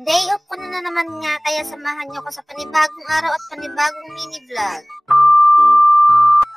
Day off ko na naman nga, kaya samahan niyo ko sa panibagong araw at panibagong mini vlog.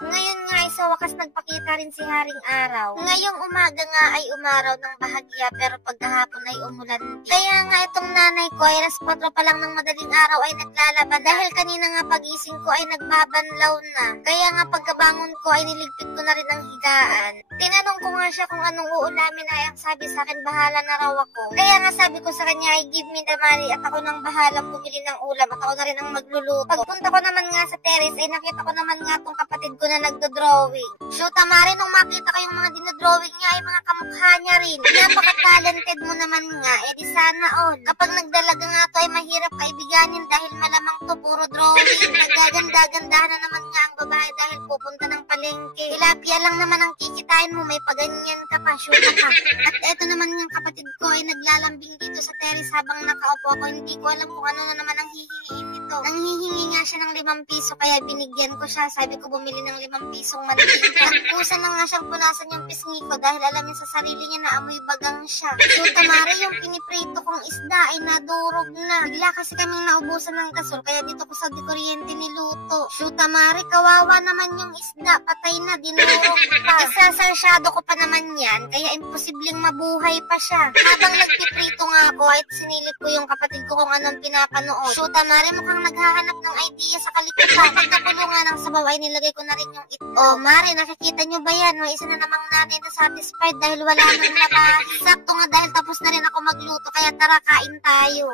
Ngayon nga ay sa wakas nagpakita rin si Haring Araw. Ngayong umaga nga ay umaraw ng bahagya pero pagkahapon ay umulan din. Kaya nga itong nanay ko ay alas 4 pa lang ng madaling araw ay naglalaba dahil kanina nga pagising ko ay nagbabanlaw na. Kaya nga pagkabangon ko ay niligpit ko na rin ang higaan. Tinanong ko nga siya kung anong uulamin ay ang sabi sa akin bahala na raw ako. Kaya nga sabi ko sa kanya ay give me the money at ako nang bahalang bumili ng ulam at ako na rin ang magluluto. Pagpunta ko naman nga sa terrace ay nakita ko naman nga tong kapatid ko na nagdo-drawing. Shoot, Mari, nung makita ko yung mga dinodrawing niya ay mga kamukha niya rin. Napaka-talented mo naman nga. Eh di sana all. Kapag nagdalaga nga to ay mahirap kaibiganin dahil malamang to puro drawing. Nagaganda-gandahan na naman nga ang babae dahil pupunta ng palengke. Tilapia lang naman ang kikitain mo, may paganyan ka pa, shoot ka. At eto naman yung kapatid ko ay naglalambing dito sa terrace habang nakaupo ako. Hindi ko alam kung ano na naman ang hihingiin nito. Nanghihingi nga siya ng 5 piso kaya binigyan ko siya. Sabi ko bumili ng 5 pisong mantika. Nagkusa na nga siyang punasan yung pisngi ko dahil alam niya sa sarili niya na amoy bagang siya. Shoot, Mari, yung piniprito kong isda ay nadurog na. Bigla kasi kaming naubusan ng gasol kaya dito ko sa kuryente niluto. Shoot, Mari, kawawa naman yung isda. Patay na, dinurog pa. Kasasarsyado ko pa naman yan kaya imposibleng mabuhay pa siya. Habang nagpiprito nga ako ay sinilip ko yung kapatid ko kung anong pinapanood. Shoot, Mari, mukhang naghahanap ng idea sa kalikutan. Pagkapulo nga ng sabaw ay nilagay ko na rin yung ito. Oh, Mari, nakikita nyo ba yan? May isa na namang nanay na satisfied dahil wala nang labahin. Sakto nga dahil tapos na rin ako magluto kaya tara kain tayo.